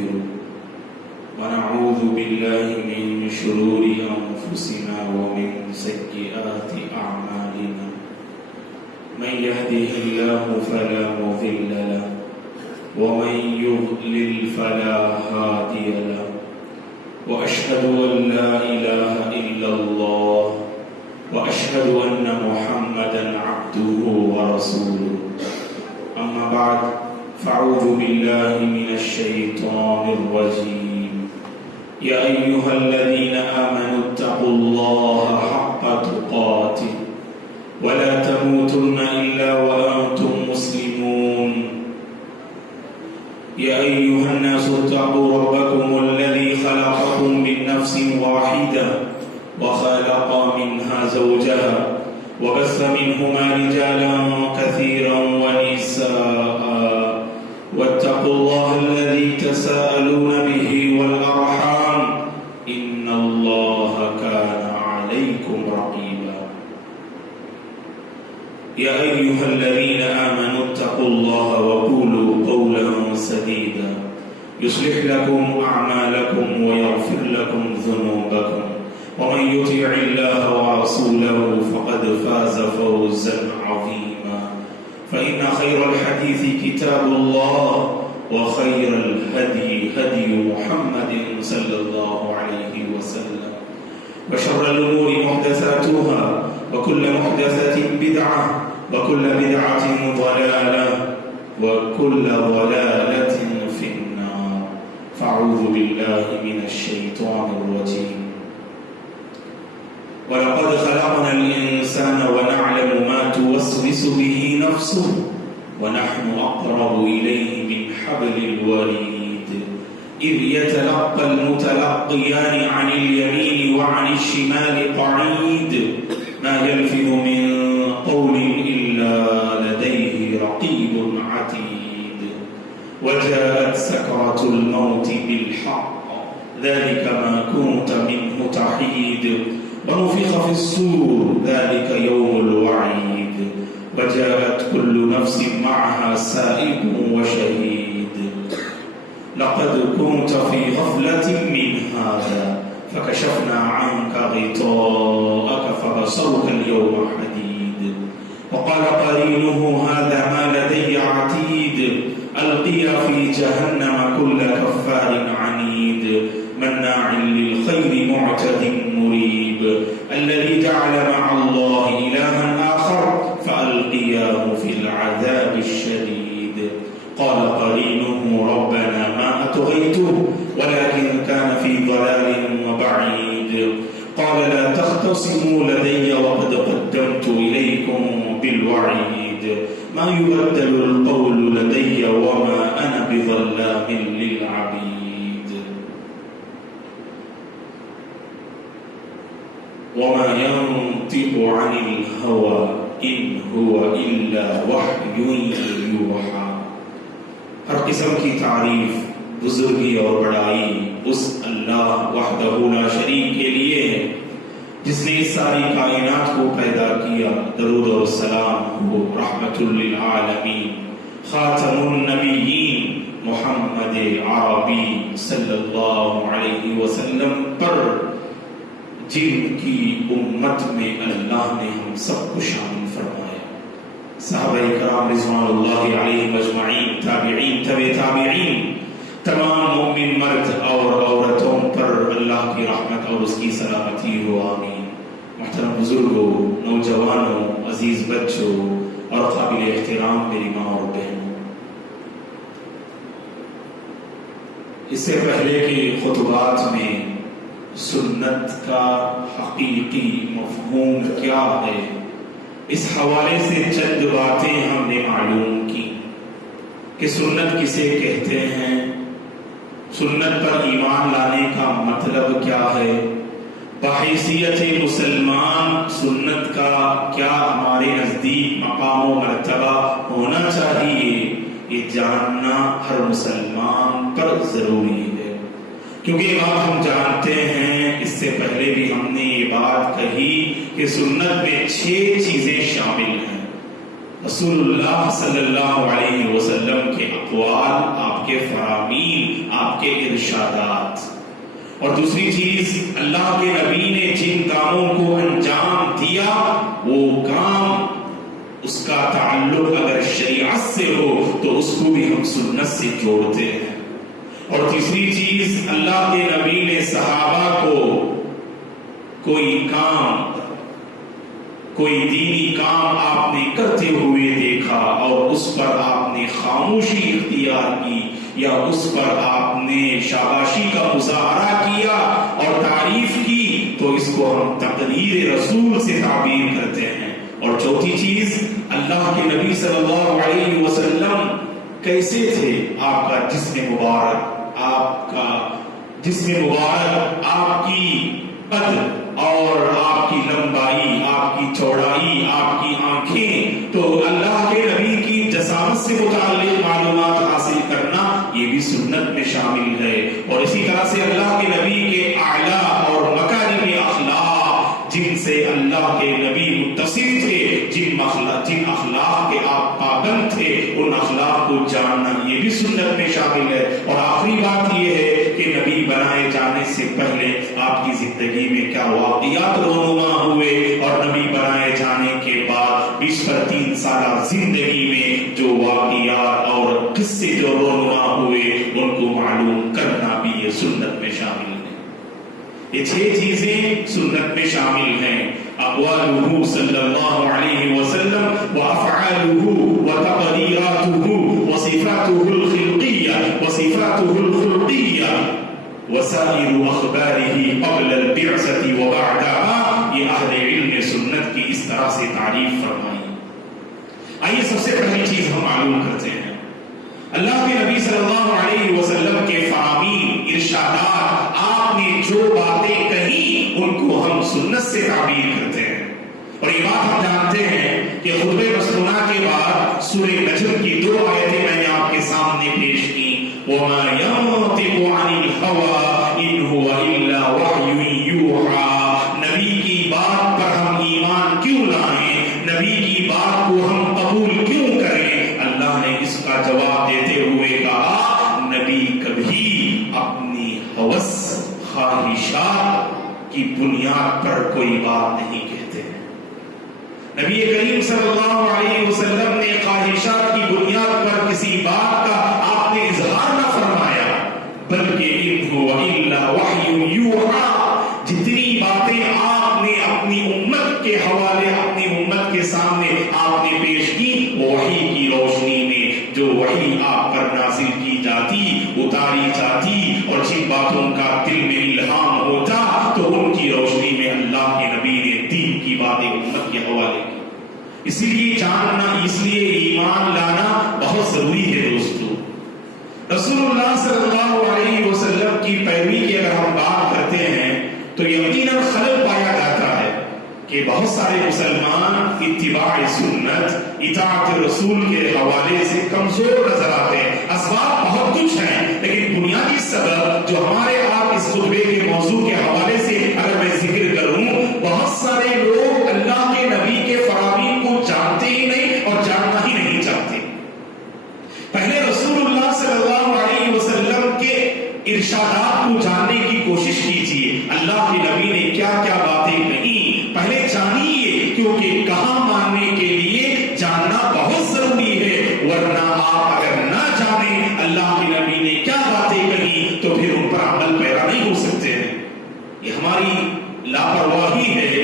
ونستغفره ونعوذ بالله من شرور أنفسنا ومن سيئات أعمالنا من يهده الله فلا مضل له ومن يضلل فلا هادي له وأشهد أن لا إله إلا الله وأشهد أن محمدا عبده ورسوله أما بعد فأعوذ بالله من الشيطان الرجيم يا أيها الذين آمنوا اتقوا الله حق تقاته ولا تموتن إلا وأنتم مسلمون يا أيها الناس اتقوا ربكم الذي خلقكم من نفس واحدة وخلق منها زوجها وبث منهما رجالا كثيرا ونساء واتقوا الله الذي تساءلون به والأرحام إن الله كان عليكم رقيبا يا أيها الذين آمنوا اتقوا الله وقولوا قولا سديدا يصلح لكم أعمالكم ويغفر لكم ذنوبكم ومن يطع الله ورسوله فقد فاز فوزا عظيما فإن خير الحديث كتاب الله وخير الهدي هدي محمد صلى الله عليه وسلم وشر الأمور محدثاتها وكل محدثة بدعة وكل بدعة ضلالة وكل ضلالة في النار فأعوذ بالله من الشيطان الرجيم وَلَقَدْ خَلَقْنَا الْإِنسَانَ وَنَعْلَمُ مَا تُوَسْوِسُ بِهِ نَفْسُهُ وَنَحْنُ أَقْرَبُ إِلَيْهِ مِنْ حَبْلِ الْوَرِيدِ إِذْ يَتَلَقَّى الْمُتَلَقِّيَانِ عَنِ الْيَمِينِ وَعَنِ الشِّمَالِ قَعِيدٌ مَا يَلْفِظُ مِنْ قَوْلٍ إِلَّا لَدَيْهِ رَقِيبٌ عَتِيدٌ وَجَاءَتْ سَكْرَةُ الْمَوْتِ بِالْحَقِّ ذلك ما كنت منه تحيد ونفخ في الصور ذلك يوم الوعيد وجاءت كل نفس معها سائق وشهيد لقد كنت في غفلة من هذا فكشفنا عنك غطاءك فبصرك اليوم حديد وقال قرينه هذا ما لدي عتيد ألقيا في جهنم كل كفار عنيد مناع للخير معتد مريب الذي جعل مع الله إلها آخر فألقياه في العذاب الشديد قال قرينه ربنا ما أطغيته ولكن كان في ضلال وبعيد قال لا تختصموا لدي وقد قدمت إليكم بالوعيد ما يبدل القول لدي وما أنا بظلام للعبيد وما ينطق عن الهوى إن هو إلا وحي يوحى ہر قسم کی تعریف بزرگی اور بڑائی اس اللہ وحدہ لا شریک کے لیے ہے جس نے اس ساری کائنات کو پیدا کیا درود و سلام ہو رحمت للعالمین خاتم النبیین محمد عربی صلی اللہ علیہ وسلم پر جن کی امت میں اللہ نے ہم سب کو شامل فرمایا صحابہ کرام رضوان اللہ علیہم اجمعین تابعین تبع تابعین تمام مومن مرد اور عورتوں پر اللہ کی رحمت اور اس کی سلامتی ہو آمین محترم بزرگوں نوجوانوں عزیز بچوں اور قابل احترام میری ماں اور بہنوں اس سے پہلے کے خطبات میں سنت کا حقیقی مفہوم کیا ہے اس حوالے سے چند باتیں ہم نے معلوم کی کہ سنت کسے کہتے ہیں سنت پر ایمان لانے کا مطلب کیا ہے بحیثیت مسلمان سنت کا کیا ہمارے نزدیک مقام و مرتبہ ہونا چاہیے یہ جاننا ہر مسلمان پر ضروری ہے کیونکہ بات ہم جانتے ہیں اس سے پہلے بھی ہم نے یہ بات کہی کہ سنت میں 6 چیزیں شامل ہیں رسول اللہ صلی اللہ علیہ وسلم کے اقوال، آپ کے فرامین، آپ کے کے ارشادات، اور دوسری چیز اللہ کے نبی نے جن کاموں کو انجام دیا وہ کام اس کا تعلق اگر شریعت سے ہو تو اس کو بھی ہم سنت سے جوڑتے ہیں. اور تیسری چیز اللہ کے نبی نے صحابہ کو کوئی کام، کوئی دینی کام آپ نے کرتے ہوئے دیکھا اور اس پر آپ نے خاموشی اختیار کی یا اس پر آپ نے شاباشی کا مظاہرہ کیا اور تعریف کی تو اس کو ہم تقریر رسول سے تعبیر کرتے ہیں. اور چوتھی چیز اللہ کے نبی صلی اللہ علیہ وسلم کیسے تھے، آپ کا جسم مبارک، آپ کا جسم مبارک، آپ کی قد اور آپ کی لمبائی، آپ کی چوڑائی، آپ کی آنکھیں، تو اللہ کے نبی کی جسامت سے متعلق معلومات حاصل کرنا یہ بھی سنت میں شامل ہے. اور اسی طرح سے اللہ کے نبی کے اعلیٰ اور مکارم اخلاق جن سے اللہ کے نبی متصف تھے، جن اخلاق کے آپ پابند تھے، ان اخلاق کو جاننا یہ بھی سنت میں شامل ہے. اور آخری بات یہ ہے کہ نبی بنائے جانے سے پہلے آپ کی زندگی میں کیا واقعات رونما ہوئے اور نبی بنائے جانے کے بعد 20-3 سالہ زندگی میں جو واقعات اور قصے جو رونما ہوئے ان کو معلوم کرنا بھی یہ سنت میں شامل ہے. یہ 6 چیزیں سنت میں شامل ہیں: اقوالہ صلی اللہ علیہ وسلم وافعالہ وتقدیراتہ وصفاتہ الخلقیہ وصفاتہ الخلقیہ وسائر اخبارہ قبل البعثۃ وبعدها. یہ اہل علم سنت کی اس طرح سے تعریف فرمائی. آئیے سب سے پہلی چیز ہم معلوم کرتے ہیں، اللہ کے نبی صلی اللہ علیہ وسلم کے فرامین، ارشادات، آپ نے جو باتیں کہیں ان کو ہم سنت سے تعبیر کرتے ہیں. اور یہ بات ہم جانتے ہیں کہ خطبہ مسنونہ کے بعد سورہ نجم کی 2 آیتیں میں نے آپ کے سامنے پیش کی. وَمَا يَنطِقُ عَنِ الْهَوَىٰ إِنْ هُوَ إِلَّا وَحْيٌ يُوحَىٰ. نبی کی بات پر ہم ایمان کیوں لائیں، نبی کی بات کو ہم قبول کیوں کریں؟ اللہ نے اس کا جواب دیتے ہوئے کہا نبی کبھی اپنی ہوس، خواہشات کی بنیاد پر کوئی بات نہیں کہتے. نبی کریم صلی اللہ علیہ وسلم نے خواہشات کی بنیاد پر کسی بات کا آپ نے اظہار نہ فرمایا، بلکہ ان هو الا وحی یوحیٰ. جتنی باتیں آپ نے اپنی امت کے حوالے، اپنی امت کے سامنے آپ نے پیش کی، وحی کی روشنی میں جو وحی آپ پر نازل کی جاتی، اتاری جاتی، اور جن باتوں کا دل میں الہام ہوتا تو ان کی روشنی میں اللہ کے نبی نے دین کی باتیں امت کے حوالے کی. اسی لیے جاننا، اس لیے ایمان لانا بہت ضروری ہے دوستو. رسول اللہ صلی اللہ علیہ وسلم کی پیروی کی اگر ہم بات کرتے ہیں تو یقیناً خلل پایا جاتا ہے کہ بہت سارے مسلمان اتباع سنت، اطاعت رسول کے حوالے سے کمزور نظر آتے ہیں. اسباب بہت کچھ ہیں، لیکن بنیادی سبب جو ہمارے آپ اس خطبے کے موضوع کے حوالے سے اگر میں ذکر کروں، بہت سارے لوگ اللہ کے نبی کے فرامین کو جانتے ہی نہیں اور جاننا ہی نہیں چاہتے. پہلے رسول اللہ صلی اللہ علیہ وسلم کے ارشادات کو جاننے کی کوشش کیجیے. اللہ کے نبی نے کیا کیا باتیں کہیں پہلے جانیے، کیونکہ کہاں ماننے کے لیے جاننا بہت ضروری ہے. ورنہ آپ اگر نہ جانیں اللہ کے نبی نے کیا باتیں کہیں تو پھر ان پر عمل پیرا نہیں ہو سکتے ہیں. یہ ہماری لاپرواہی ہے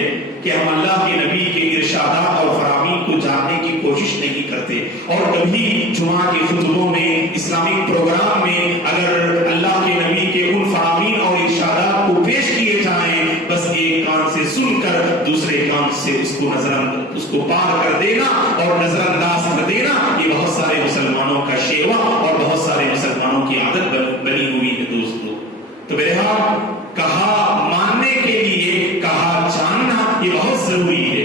کہ ہم اللہ کے نبی کے ارشادات اور فرامین کو جاننے کی کوشش نہیں کرتے. اور کبھی جمعہ کے خطبوں میں، اسلامک پروگرام میں اگر اللہ کے نبی کے ان فرامین اور ارشادات کو پیش کیے جائیں، بس ایک کان سے سن کر دوسرے کان سے اس کو پار کر دینا اور نظر انداز کر دینا، یہ بہت سارے مسلمانوں کا شیوا اور بہت سارے مسلمانوں کی عادت بنی ہوئی ہے دوستو. تو بہرحال کہا ماننے کے لیے کہا جاننا یہ بہت ضروری ہے.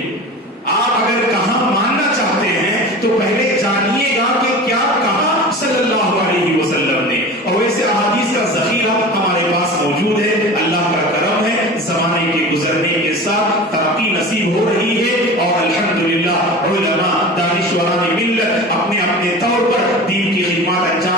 آپ اگر کہا ماننا چاہتے ہیں تو پہلے جانیے گا کہ کیا کہا صلی اللہ علیہ وسلم نے. اور ویسے احادیث کا ذخیرہ ہمارے پاس موجود ہے. اللہ کا کرم ہے، زمانے کے گزرنے کے ساتھ ترقی نصیب ہو رہی ہے اور الحمدللہ علماء، دانشوران ملت اپنے اپنے طور پر دین کی خدمات انجام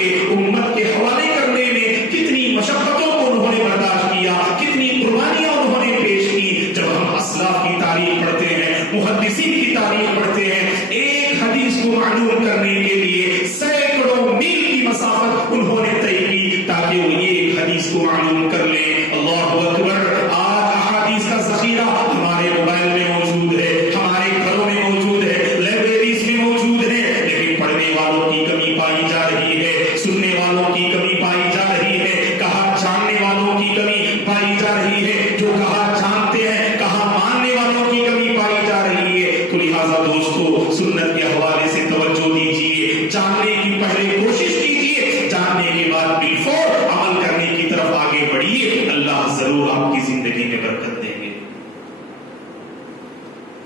کے امت کے حوالے کرنے میں کتنی مشقتوں کو انہوں نے برداشت کیا، کتنی قربانیاں انہوں نے پیش کی۔ جب ہم اسلاف کی تاریخ پڑھتے ہیں، محدثین کی تاریخ پڑھتے ہیں، ایک حدیث کو معلوم کرنے کے لیے سینکڑوں میل کی مسافت انہوں نے طے کی تاکہ وہ ایک حدیث کو معلوم کر لیں۔ اللہ اکبر! آج احادیث کا ذخیرہ ہمارے موبائل میں موجود ہے، ہمارے گھروں میں موجود ہے، لائبریریز میں موجود ہے، لیکن پڑھنے والوں کی کمی پائی جا رہی ہے، سننے والوں کی کمی پائی جا رہی ہے، کہاں جاننے والوں کی کمی پائی جا رہی ہے، جو کہاں جانتے ہیں کہاں ماننے والوں کی کمی پائی جا رہی ہے۔ تو لہٰذا دوستو، سنت کے حوالے سے توجہ دیجیے، جاننے کی پہلے کوشش کیجیے، جاننے کے بعد بالفور عمل کرنے کی طرف آگے بڑھیے، اللہ ضرور آپ کی زندگی میں برکت دیں گے۔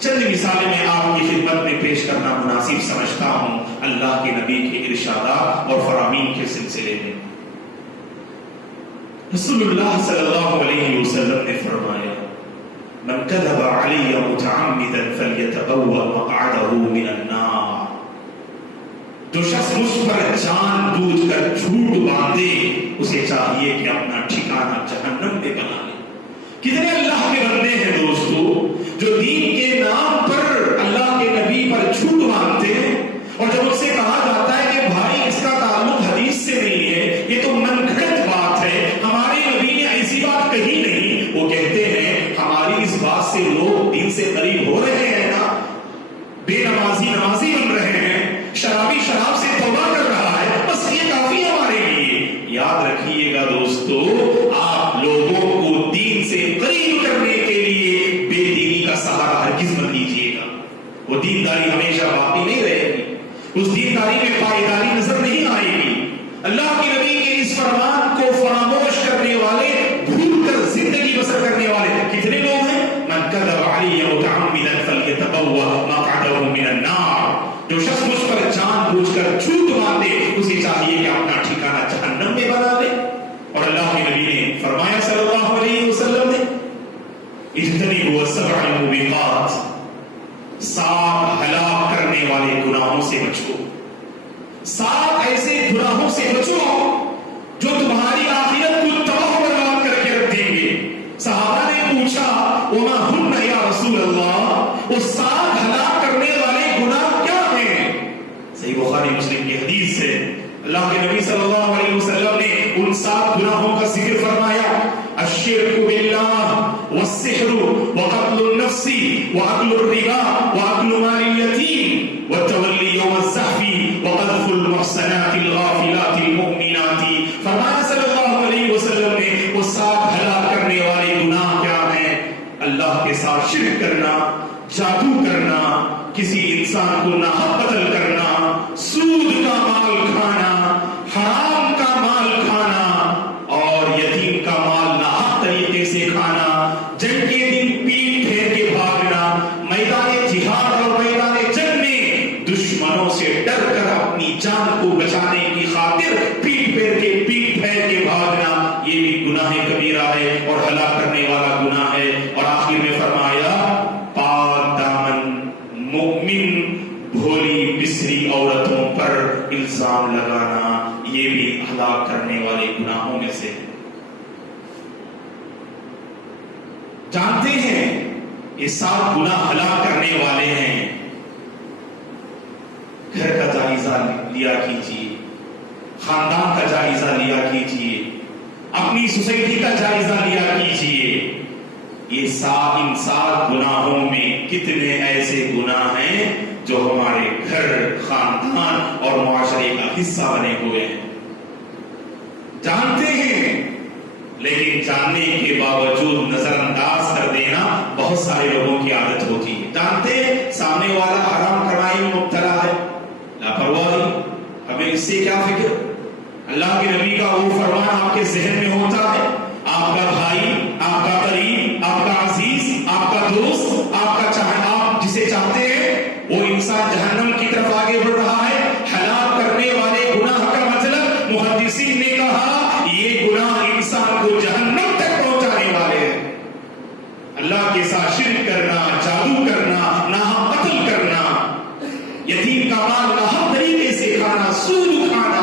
چند مثالیں میں آپ کی خدمت میں پیش کرنا مناسب سمجھتا ہوں اللہ کے نبی کے ارشادات اور فرامین کے سلسلے میں۔ رسول اللہ صلی اللہ علیہ وسلم نے فرمایا: من کذب علی متعمدا فلیتبوأ مقعدہ من النار۔ جو شخص مجھ پر جان بوجھ کر جھوٹ باندھے، اسے چاہیے کہ اپنا ٹھکانہ جہنم میں بنا لے۔ کتنے اللہ کے بندے ہیں دوستو جو دین کے نام پر اللہ کے نبی پر جھوٹ باندھتے ہیں، اور جب ان سے کہا جاتا ہے کہ بھائی اس کا تعلق حدیث سے نہیں ہے، یہ تو من گھڑت بات ہے، ہمارے نبی نے ایسی بات کہی نہیں، وہ کہتے ہیں ہماری اس بات سے لوگ دین سے قریب ہو رہے ہیں نا، بے نمازی نمازی بن رہے ہیں، شرابی شراب سے توبہ کر رہا ہے، بس یہ کافی ہے ہمارے لیے۔ یاد رکھیے گا دوستو، آپ لوگوں کو دین سے قریب کرنے کے لیے بے دینی کا سہارا ہرگز مت لیجیے گا۔ وہ دینداری ہمیشہ باقی نہیں رہے گی، اس دینداری میں پائیداری نظر نہیں آئے گی۔ اللہ کے نبی کے اس فرمان کو فراموش کرنے والے، بھول کر زندگی بسر کرنے والے کتنے لوگ ہیں؟ من کذب علی متعمدا فلیتبوأ مقعدہ من النار۔ جو شخص مجھ پر جان بوجھ کر جھوٹ باندھے، اسے چاہیے کہ اپنا ٹھکانہ جہنم میں بنا لے۔ اور اللہ کے نبی نے فرمایا صلی اللہ علیہ وسلم نے: اجتنبوا السبع الموبقات، 7 ہلاک کرنے والے گناہوں سے بچو، 7 ایسے گناہوں سے بچو جو تمہاری آخرت کو تباہ برباد کر کے رکھ دیں گے۔ صحابہ نے پوچھا: وما ہن یا رسول اللہ، وہ 7 ہلاک کرنے والے گناہ کیا ہیں؟ صحیح بخاری مسلم کی حدیث سے اللہ کے نبی صلی اللہ علیہ وسلم نے ان 7 گناہوں کا ذکر فرمایا: الشرک باللہ والسحر وقتل النفس واکل الربا واکل مال الیتیم والتولی یوم الزحف وقذف المحصنات الغافلات المؤمنات۔ فرمایا صلی اللہ علیہ وسلم نے وہ 7 ہلاک کرنے والے گناہ کیا ہیں؟ اللہ کے ساتھ شرک کرنا، جادو کرنا، کسی انسان کو ناحق قتل کرنا، سود کا مال کھانا، حرام کا مال کھانا، اور یتیم کا مال ناحق طریقے سے کھانا، جنگ کے دن پیٹ پھیر کے بھاگنا، میدان جہاد اور میدان جنگ میں دشمنوں سے ڈر کر اپنی جان کو بچانے کی خاطر پیٹ پھیر کے بھاگنا، یہ بھی گناہ کبیرہ ہے اور ہلاک کرنے والا گناہ ہے۔ اور آخر میں فرمایا: پاک دامن مومن بھولی بسری عورتوں پر الزام لگانا، یہ بھی ہلاک کرنے والے گناہوں میں سے۔ جانتے ہیں یہ 7 گناہ ہلاک کرنے والے ہیں۔ گھر کا جائزہ لیا کیجیے، خاندان کا جائزہ لیا کیجیے، اپنی سوسائٹی کا جائزہ لیا کیجیے۔ یہ 7 گناہوں میں کتنے ایسے گناہ ہیں جو ہمارے گھر، خاندان اور معاشرے کا حصہ بنے ہوئے ہیں۔ جانتے ہیں، لیکن جاننے کے باوجود نظر انداز کر دینا بہت سارے لوگوں کی عادت ہوتی ہے۔ جانتے ہیں سامنے والا حرام کمائی میں مبتلا ہے، لاپرواہی، ہمیں اس سے کیا فکر؟ اللہ کے نبی کا وہ فرمان آپ کے ذہن میں ہوتا ہے، آپ کا بھائی، آپ کا قریب، آپ کا عزیز، آپ کا دوست، آپ جسے چاہتے ہیں وہ انسان جہنم کی طرف آگے بڑھ رہا ہے۔ ہلاک کرنے والے گناہ کا مطلب محدثین نے کہا یہ گناہ انسان کو جہنم تک پہنچانے والے ہیں۔ اللہ کے ساتھ شرک کرنا، جادو کرنا، ناحق قتل کرنا، یتیم کا مال ناحق طریقے سے کھانا، سود کھانا،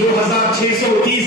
2630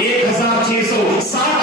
1660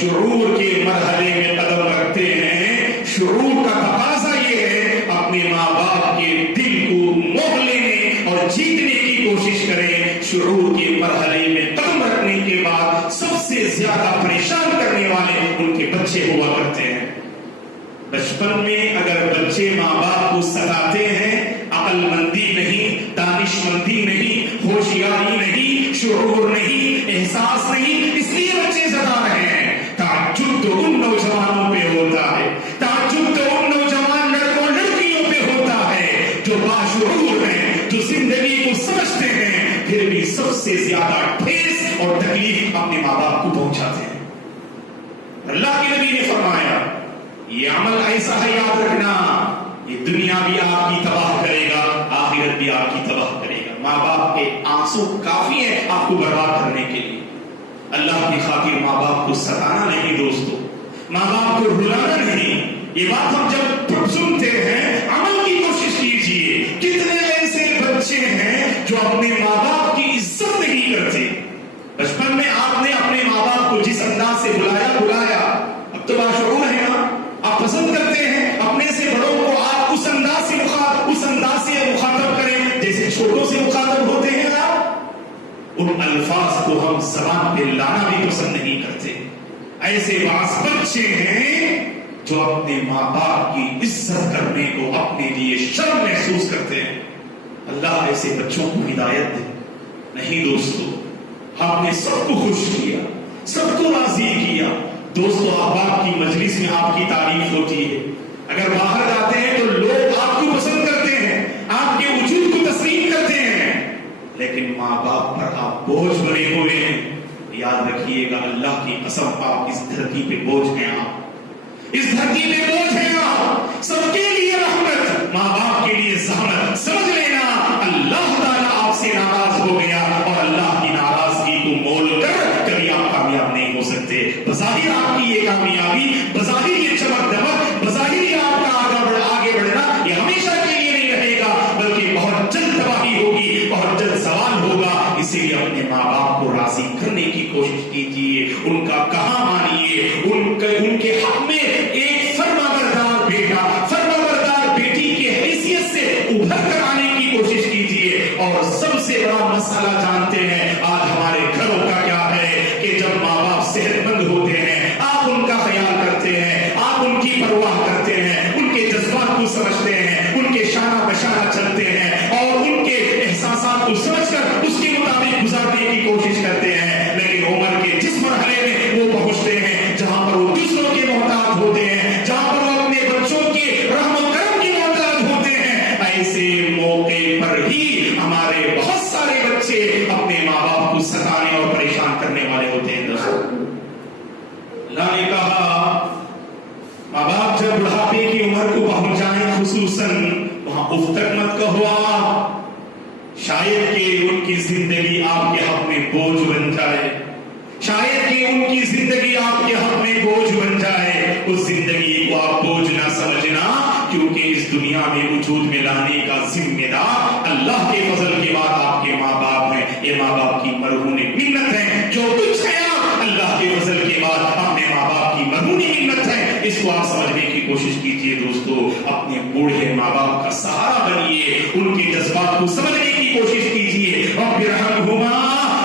شعور کے مرحلے میں قدم رکھتے ہیں، شعور کا تقاضا یہ ہے اپنے ماں باپ کے دل کو موہ لینے اور جیتنے کی کوشش کریں۔ شعور کے مرحلے میں قدم رکھنے کے بعد سب سے زیادہ پریشان کرنے والے ان کے بچے ہوا کرتے ہیں۔ بچپن میں اگر بچے ماں باپ کو ستاتے ہیں، عقل مندی نہیں، دانش مندی نہیں، ہوشیاری نہیں، شعور نہیں، احساس نہیں، اس لیے بچے ستا رہے ہیں۔ تعجب تو ان نوجوانوں پہ ہوتا ہے، تعجب تو ان نوجوان لڑکوں لڑکیوں پہ ہوتا ہے جو باشعور ہیں، جو زندگی کو سمجھتے ہیں، پھر بھی سب سے زیادہ ٹھیس اور تکلیف اپنے ماں باپ کو پہنچاتے ہیں۔ اللہ کے نبی نے فرمایا یہ عمل ایسا ہے، یاد رکھنا، یہ دنیا بھی آپ کی تباہ کرے گا، آخرت بھی آپ کی تباہ کرے گا۔ ماں باپ کے آنسو کافی ہیں آپ کو برباد کرنے کے لیے۔ اللہ کی خاطر ماں باپ کو ستانا نہیں دوستو، ماں باپ کو رلانا نہیں۔ یہ بات ہم جب سنتے ہیں عمل کی کوشش کیجیے۔ کتنے ایسے بچے ہیں جو اپنے ماں باپ کی عزت نہیں کرتے۔ بچپن میں آپ نے اپنے ماں باپ کو جس انداز سے بلایا، اب تو باشعور ہے نا، آپ پسند کرتے ہیں اپنے سے بڑوں کو آپ اس انداز سے مخاطب کریں جیسے چھوٹوں سے مخاطب ہوتے ہیں۔ آپ ان الفاظ کو ہم زبان پہ لانا بھی پسند نہیں کرتے۔ ایسے بعض بچے ہیں جو اپنے ماں باپ کی عزت کرنے کو اپنے لیے شرم محسوس کرتے ہیں۔ اللہ ایسے بچوں کو ہدایت دے۔ نہیں دوستو، آپ نے سب کو خوش کیا، سب کو راضی کیا۔ دوستو احباب کی مجلس میں آپ کی تعریف ہوتی ہے، اگر باہر جاتے ہیں تو لوگ آپ کو پسند کرتے ہیں، آپ کے وجود کو تسلیم کرتے ہیں، لیکن ماں باپ پر آپ بوجھ بنے ہوئے ہیں۔ یاد رکھیے گا، اللہ کی قسم آپ اس دھرتی پہ بوجھ ہیں، آپ اس دھرتی پہ بوجھ ہیں، آپ سب کے لیے رحمت، ماں باپ کے لیے زحمت۔ سمجھ لینا اللہ تعالیٰ آپ سے ناراض ہو گیا، اور اللہ کی ناراضگی کو مول کر کبھی آپ کامیاب نہیں ہو سکتے۔ بظاہر آپ کی یہ کامیابی، بظاہر یہ چمک دمک، بظاہر یہ آپ کا آگے بڑھنا یہ ہمیشہ کے لیے نہیں رہے گا، بلکہ بہت جلد تباہی ہوگی، بہت جلد زوال ہوگا۔ اسی لیے اپنے ماں باپ کو راضی کرنے کی کوشش کیجیے، ان کا کہا مانیے، ان کے حق میں ایک فرمانبردار بیٹا، فرمانبردار بیٹی کی حیثیت سے ابھر کر آنے کی کوشش کیجیے۔ اور سب سے بڑا مسئلہ جانتے ہیں آج ہمارے گھروں کا کیا ہے کہ جب ماں باپ صحت مند ہوتے ہیں، آپ ان کا خیال کرتے ہیں، آپ ان کی پرواہ کرتے ہیں، ان کے جذبات کو سمجھتے ہیں، ان کے شانہ بشانہ چلتے ہیں، اور ان کے احساسات کو سمجھ کر اس کے مطابق گزارنے کی کوشش کرتے ہیں۔ لیکن عمر کے جس مرحلے میں وہ پہنچتے ہیں جہاں پر وہ دوسروں کے محتاج ہوتے ہیں، جہاں پر وہ اپنے بچوں کے رحم و کرم کے محتاج ہوتے ہیں، ایسے موقع پر ہی ہمارے بہت سارے بچے اپنے ماں باپ کو ستانے اور پریشان کرنے والے ہوتے ہیں۔ اللہ نے کہا ماں باپ جب بڑھاپے کی عمر کو پہنچ جائیں، خصوصاً وہاں اف تک مت کہو آپ، شاید کہ ان کی زندگی آپ کے حق میں بوجھ بن جائے، شاید کہ ان کی زندگی آپ کے حق میں بوجھ بن جائے۔ اس زندگی کو آپ بوجھ نہ سمجھنا، کیونکہ اس دنیا میں وجود میں لانے کا ذمہ دار اللہ کے فضل کے بعد آپ کے ماں باپ ہیں۔ یہ ماں باپ کی مرہون منت ہے، جو کچھ ہے آپ اللہ کے فضل کے بعد اپنے ماں باپ کی مرہون منت ہے۔ اس کو آپ سمجھنے کی کوشش کیجیے دوستو، اپنے بوڑھے ماں باپ کا سہارا بنیے، ان کے جذبات کو سمجھنے کی کوشش کیجیے۔ رب ارحمہما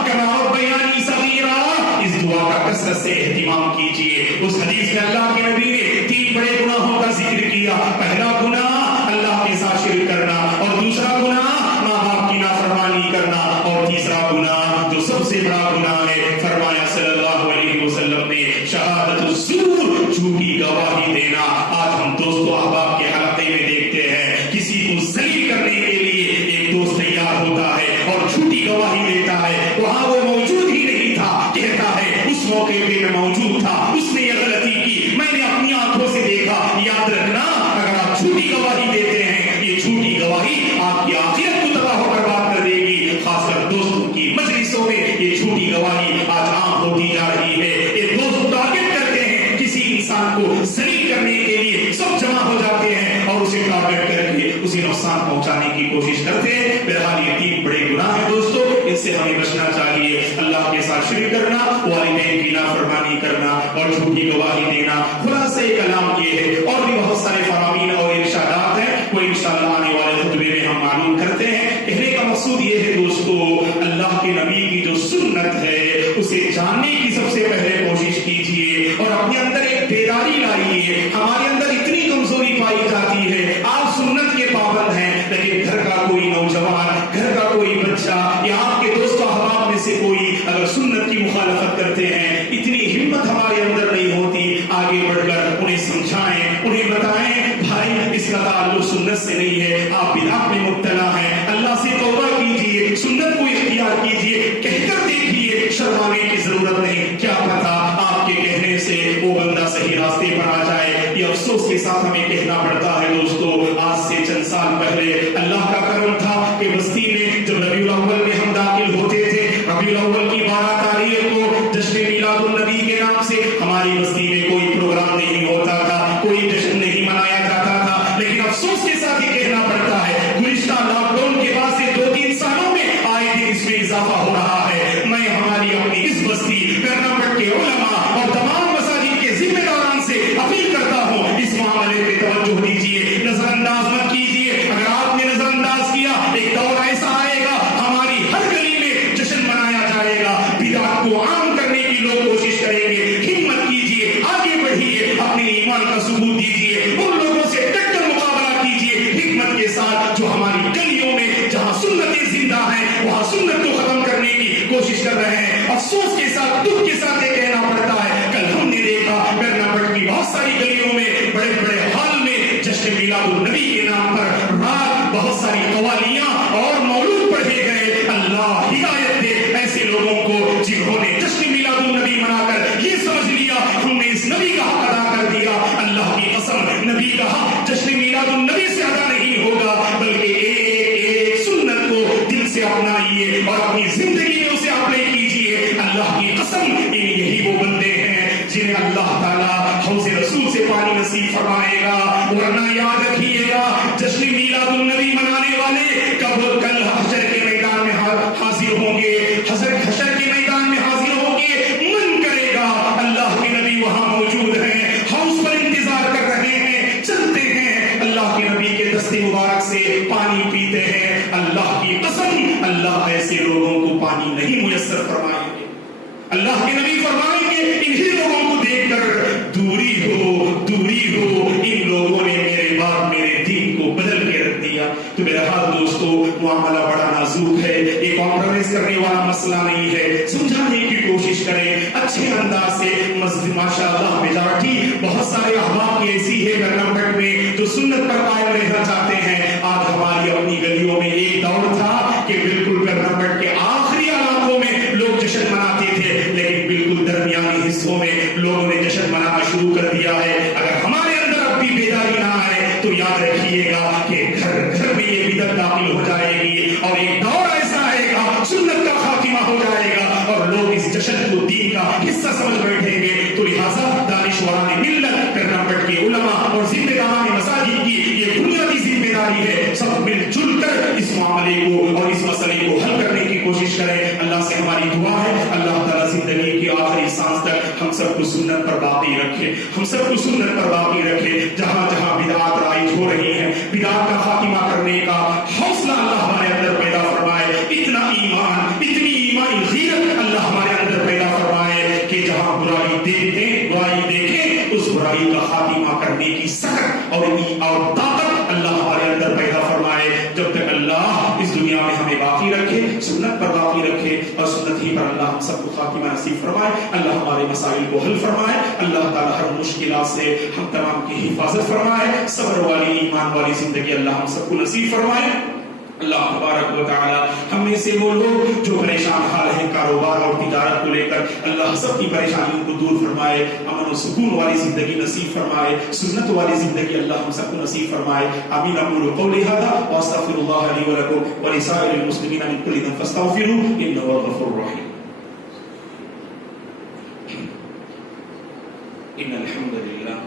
کما ربیانی صغیرا، اس دعا کا کثرت سے اہتمام کیجیے۔ اس حدیث میں اللہ کے نبی نے 3 بڑے گناہوں کا ذکر کیا۔ پہلا گناہ اللہ کے ساتھ شرک کرنا، اور دوسرا گناہ ماں باپ کی نافرمانی کرنا، اور تیسرا گناہ جو سب سے بڑا گناہ ہے، فرمایا صلی اللہ علیہ وسلم نے شہادت الزور، جھوٹی گواہی دینا۔ آج ہم دوستو احباب کے حلقے میں دیکھتے ہیں کسی کو ذلیل کرنے کے لیے ایک دوست تیار ہوتا ہے اور جھوٹی گواہی دیتا ہے، وہاں وہ موجود ہی نہیں تھا، کہتا ہے اس موقع پہ میں موجود تھا، اس نے یہ غلطی کی، میں نے اپنی آنکھوں سے دیکھا۔ یاد رکھنا، اگر آپ جھوٹی گواہی دیتے ہیں، یہ جھوٹی گواہی آپ کی آخرت کو تباہ و برباد کر دے گی۔ خاص کر دوستوں کی مجلسوں میں یہ جھوٹی گواہی آج عام ہوتی جا رہی ہے۔ یہ دوست ٹارگٹ کرتے ہیں کسی انسان کو ذلیل کرنے کے لیے، سب جمع ہو جاتے ہیں اور اسے ٹارگٹ کر کے اسے نقصان پہنچانے کی کوشش کرتے ہیں۔ بہرحال یہ 3 بڑے گناہ ہیں دوستو، ان سے ہمیں بچنا چاہیے۔ اللہ کے ساتھ شرک کرنا، والدین کی نافرمانی کرنا، اور اور جھوٹی گواہی دینا. خلاصہ کلام یہ ہے، اور بھی بہت سارے فرامین اور ارشادات ہیں، وہ انشاءاللہ آنے والے خطبے میں ہم معلوم کرتے ہیں. کہنے کا مقصود یہ ہے دوستو، اللہ کے نبی کی جو سنت ہے اسے جاننے کی سب سے پہلے کوشش کیجئے اور اپنے اندر ایک بیداری لائیے. ہمارے اندر اتنی کمزوری پائی جاتی ہے، آپ سنت کے پابند ہیں لیکن گھر کا کوئی نوجوان، گھر کا کوئی بچہ یا آپ کے دوست و احباب میں سے کوئی اگر سنت کی مخالفت کرتے ہیں، اتنی ہمت ہمارے اندر نہیں ہوتی آگے بڑھ کر انہیں سمجھائیں، انہیں بتائیں بھائی اس کا تعلق سنت سے نہیں ہے، آپ بدعت میں مبتلا ہیں، اللہ سے توبہ کیجئے، سنت کو اختیار کیجئے. کہہ کر دیکھیے، شرمانے کی ضرورت نہیں. کیا پتا آپ کے کہنے سے وہ بندہ صحیح راستے پر آ جائے. یہ افسوس کے ساتھ ہمیں کہنا پڑتا ہے دوستو، آج سے چند سال پہلے اللہ کا کرم تھا کہ بستی میں جب ربیع الاول میں ہم داخل ہوتے تھے، ربیع الاول کی 12 تاریخ کو جشن میلاد النبی کے نام سے ہماری بستی میں کوئی پروگرام نہیں ہوتا تھا، کوئی جشن نہیں منایا جاتا تھا. لیکن افسوس کے ساتھ یہ کہنا پڑتا ہے گزشتہ لاک ڈاؤن کے بعد سے 2-3 سالوں میں آئے دن اس میں اضافہ ہو رہا ہے. میں ہماری اپنی اس بستی کرناٹک کے علماء اور تمام مساجد کے ذمہ داران سے اپیل کرتا ہوں، اس معاملے پہ توجہ دیجیے، نظر انداز مت کیجیے. اگر آپ نے نظر انداز کیا، ایک دور ایسا آئے گا ہماری ہر گلی میں جشن منایا جائے گا. بدعت کو عام کرنے کی لوگ کوشش کریں گے. ہمت کیجیے، آگے بڑھیے، اپنے ایمان کا ثبوت دیجیے، ان لوگوں سے ڈٹ کر مقابلہ کیجیے حکمت کے ساتھ جو ہماری گلیوں میں جہاں سنتیں زندہ ہیں وہاں سنت کو ختم کرنے کی کوشش کر رہے ہیں. افسوس کے ساتھ، دکھ کے ساتھ یہ کہنا پڑتا ہے، کل ہم نے دیکھا کرناٹک کی بہت ساری گلیوں میں بڑے بڑے ہال میں جشن میلاد النبی کے نام پر رات بہت ساری قوالیاں اور مولود پڑھے گئے. اللہ ہدایت دے ایسے لوگوں کو جنہوں نے جشن میلاد النبی منا کر یہ سمجھ لیا ہم نے اس نبی کا حق ادا کر دیا. اللہ کی قسم، نبی کا حق جشن میلاد النبی سے ادا نہیں ہوگا، بلکہ ایک سنت کو دل سے اپنائیے اور اپنی زندگی میں اسے اپلائی کیجیے. اللہ کی قسم، یہی وہ بندے ہیں جنہیں اللہ تعالیٰ حوض رسول سے پانی نصیب فرمائے گا. ورنہ یاد رکھیے گا، جشن میلاد النبی منانے والے کل حشر کے میدان میں حاضر ہوں گے، حشر کے میدان میں حاضر ہوں گے. من کرے گا اللہ کے نبی وہاں موجود ہیں، حوض پر انتظار کر رہے ہیں، چلتے ہیں، اللہ کے نبی کے دست مبارک سے پانی پیتے ہیں. اللہ کی قسم، اللہ ایسے لوگوں کو پانی نہیں میسر فرمائیں گے. اللہ کے نبی فرمائیں گے انہی لوگوں کو دیکھ کر دوری ہو، دوری ہو، ان لوگوں نے میرے بعد میرے دین کو بدل کے رکھ دیا. تو میرا حال دوستو، معاملہ بڑا نازک ہے، یہ کمپرومائز کرنے والا مسئلہ نہیں ہے. سمجھانے کی کوشش کریں اچھے انداز سے. مسجد ماشاءاللہ میجارٹی بہت سارے احباب کی ایسی ہے کرناٹک میں جو سنت پر قائم رہنا چاہتے ہیں. آج ہماری اپنی گلیوں میں ایک دور تھا کہ بالکل کرناٹک کے آخری علاقوں میں لوگ جشن مناتے تھے، لیکن بالکل درمیانی حصوں میں لوگوں نے جشن منانا شروع کر دیا ہے. اگر ہمارے اندر اب بھی بیداری نہ آئے تو یاد رکھیے گا کہ گھر گھر میں یہ بدعت داخل ہو جائے گی اور ایک دور ایسا آئے گا سنت کا خاتمہ ہو جائے گا اور لوگ اس جشن کو دین کا حصہ سمجھ بیٹھیں گے. تو لہٰذا دانشوران ملت، کرناٹک کے علماء اور ذمہ داران مساجد کی یہ بنیادی ذمہ داری ہے، سب مل جل کر اس معاملے کو اور اس مسئلے کو حل کرنے کی کوشش کریں. اللہ سے ہماری دعا ہے اللہ تعالیٰ زندگی کی آخری سانس تک ہم سب کو سنت پر باقی رکھے، ہم سب کو سنت پر باقی رکھے. جہاں جہاں بدعات رائج ہو رہی ہیں، بدعات کا خاتمہ کرنے کا حوصلہ اللہ ہمارے اندر پیدا فرمائے. اتنا ایمان، اتنی ایمانی غیرت اللہ ہمارے اندر پیدا فرمائے کہ جہاں برائی دیکھیں اس برائی کا خاتمہ کرنے کی سخت اور طاقت اللہ ہمارے اندر پیدا فرمائے. جب تک اللہ اس دنیا میں ہمیں باقی رکھے، سنت پر باقی رکھے اور سنت ہی پر اللہ ہم سب کو خاتمہ نصیب فرمائے. اللہ ہمارے مسائل کو حل فرمائے. اللہ تعالیٰ ہر مشکلات سے ہم تمام کی حفاظت فرمائے. صبر والی، ایمان والی زندگی اللہ ہم سب کو نصیب فرمائے. اللہ تبارک و تعالی ہم میں سے وہ لوگ جو پریشان حال ہیں کاروبار اور تجارت کو لے کر، اللہ سب کی پریشانیوں کو دور فرمائے. امن و سکون والی زندگی نصیب فرمائے. سنت والی زندگی اللہ ہم سب کو نصیب فرمائے. آمین. اقول قولی هذا واستغفر الله لي ولكم ولسائر المسلمين من كل ذنب فاستغفروه انه هو الغفور الرحيم. ان الحمد لله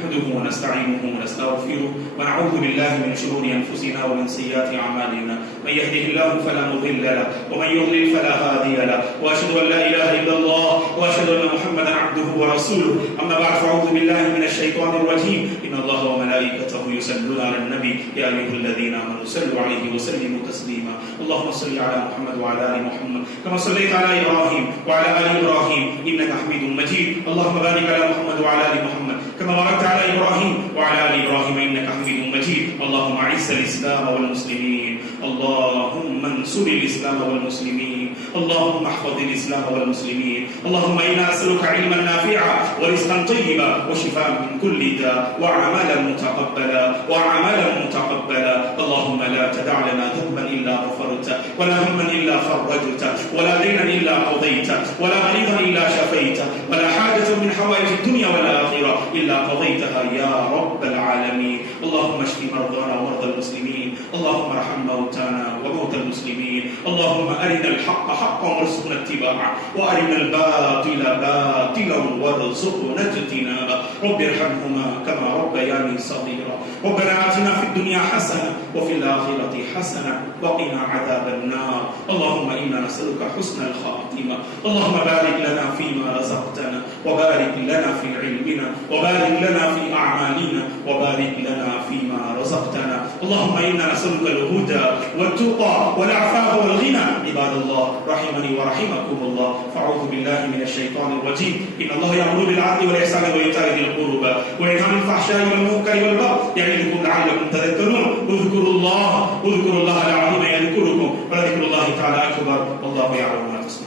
نحمده ونستعينه ونستغفره ونعوذ بالله من شرور أنفسنا ومن سيئات أعمالنا من يهده الله فلا مضل له ومن يضلل فلا هادي له وأشهد أن لا إله إلا الله وأشهد أن محمدا عبده ورسوله أما بعد فأعوذ بالله من الشيطان الرجيم إن الله وملائكته يصلون على النبي يا أيها الذين آمنوا صلوا عليه وسلموا تسليما اللهم صل على محمد وعلى آل محمد كما صليت على إبراهيم وعلى آل إبراهيم إنك حميد مجيد اللهم بارك على محمد وعلى آل محمد كما باركت على إبراهيم وعلى آل إبراهيم إنك حميد مجيد اللهم أعز الإسلام والمسلمين اللهم انصر الإسلام والمسلمين اللهم احفظ الإسلام والمسلمين اللهم إنا نسألك علما نافعا ورزقا طيبا وشفاء من كل داء وعملا متقبلا اللهم لا تدع لنا ذنبا إلا غفرته ولا هما إلا فرجته ولا دينا إلا قضيته ولا مريضا إلا شفيته ولا حاجة من حوائج الدنيا والآخرة إلا قضيتها يا رب العالمين اللهم اشف مرضانا ومرضى المسلمين اللهم ارحم موتانا وموتى المسلمين اللهم أرنا الحق حقا وارزقنا اتباعه وأرنا الباطل باطلا وارزقنا اجتنابه رب ارحمهما كما ربياني صغيرا ربنا آتنا في الدنيا حسنة وفي الآخرة حسنة وقنا عذاب النار اللهم إنا نسألك حسن الخاتمة اللهم بارك لنا فيما رزقتنا وبارك لنا في علمنا وبارك لنا في أعمالنا وبارك لنا فيما رزقتنا اللهم إنا نسألك الهدى والتقى والعفاف والغنى عباد الله رحمني ورحمكم الله فأعوذ بالله من الشيطان الرجيم إن الله يأمر بالعدل والإحسان وإيتاء ذي القربى وينهى عن الفحشاء والمنكر والبغي يعظكم لعلكم تذكرون اذكروا الله العظيم يذكركم ولذكر الله تعالى أكبر والله يعلم ما تصنعون